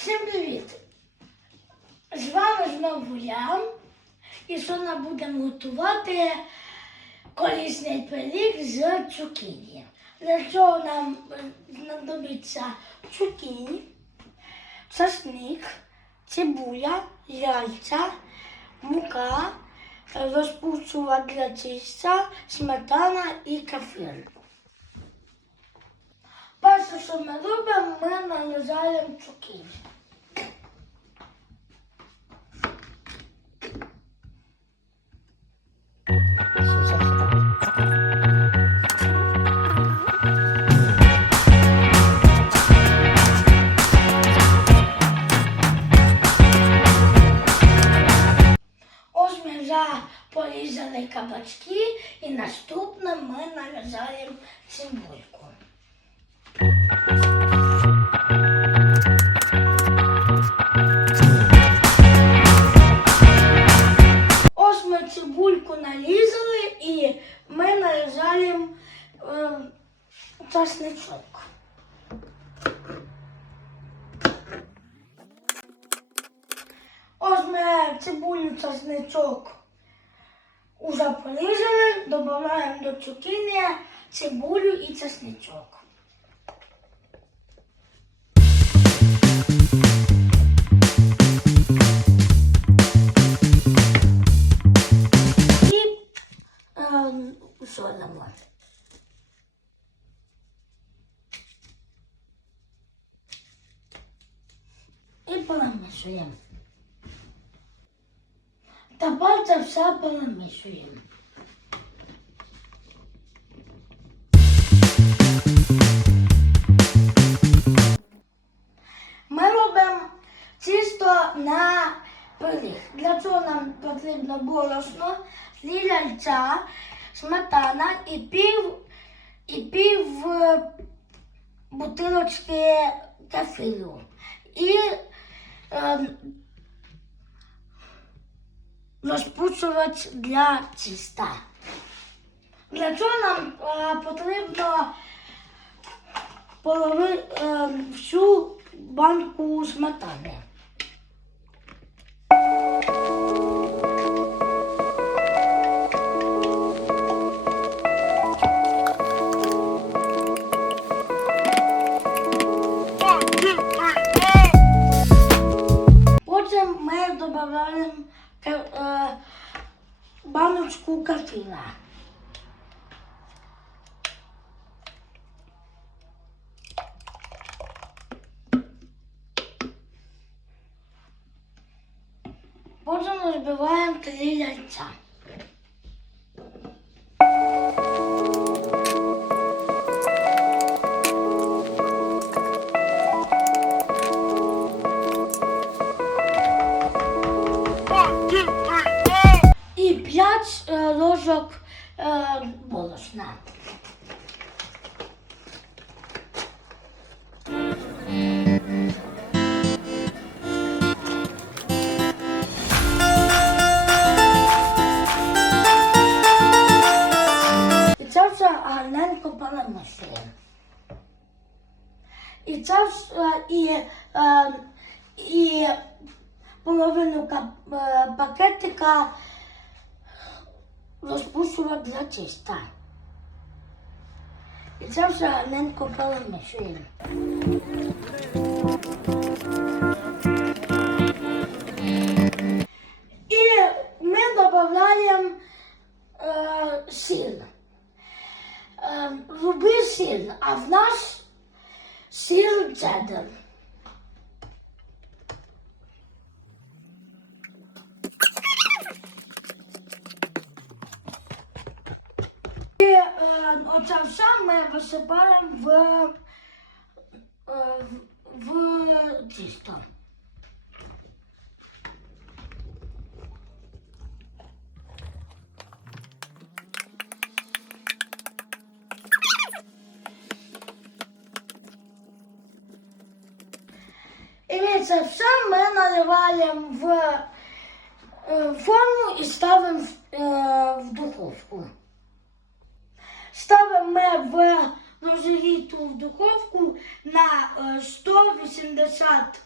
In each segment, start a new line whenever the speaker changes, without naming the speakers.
Всім привіт! З вами знову я. І нам будемо готувати корисний пиріг з цукіні. Для цього нам знадобиться цукіні, часник, цибуля, яйця, мука, розпушувач для тіста, сметана і кефір. Перше, що ми робимо, ми нарізаємо цукіні. Порізали кабачки і наступне ми нарізаємо цибульку. Ось ми цибульку нарізали і ми нарізаємо е, часничок. Ось ми цибулю, часничок уже порізали, додаємо до цукіні цибулю і часничок. І е. І перемішуємо. Це все перемішуємо. Ми робимо тісто на пиріг. Для цього нам потрібно борошно, яйця, сметана і пів, і пів е, бутилочки кефіру. І е, розпушувач для тіста. Для цього нам е, потрібно полови е, всю банку сметани. Баночку кефіра. Потім розбиваємо три яйця. Е. І це все гарненько перемішуємо. І це все, і, е, і половину е, пакетика розпушувач для тіста. І це все гарненько перемішуємо. І ми додаємо е, сіль. Е, любий сіль, а в нас сіль цедр. І е, оце все ми висипаємо в, е, в, в тісто. І це все ми наливаємо в е, форму і ставимо е, в духовку. Ми в ну, розігріту в духовку на е, 180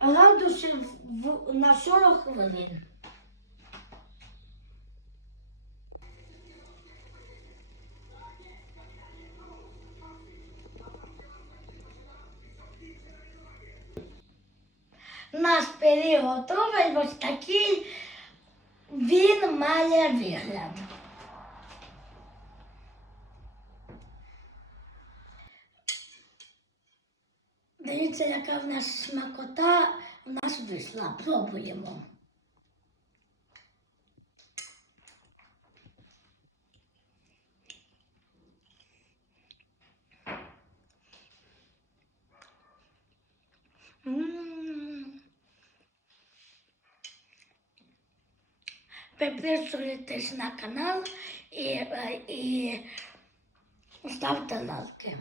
градусів на 40 хвилин. Наш пиріг готовий ось такий він має вигляд. Дивіться, яка в нас смакота в нас вийшла. Пробуємо. Підписуйтесь на канал і, і ставте лайки.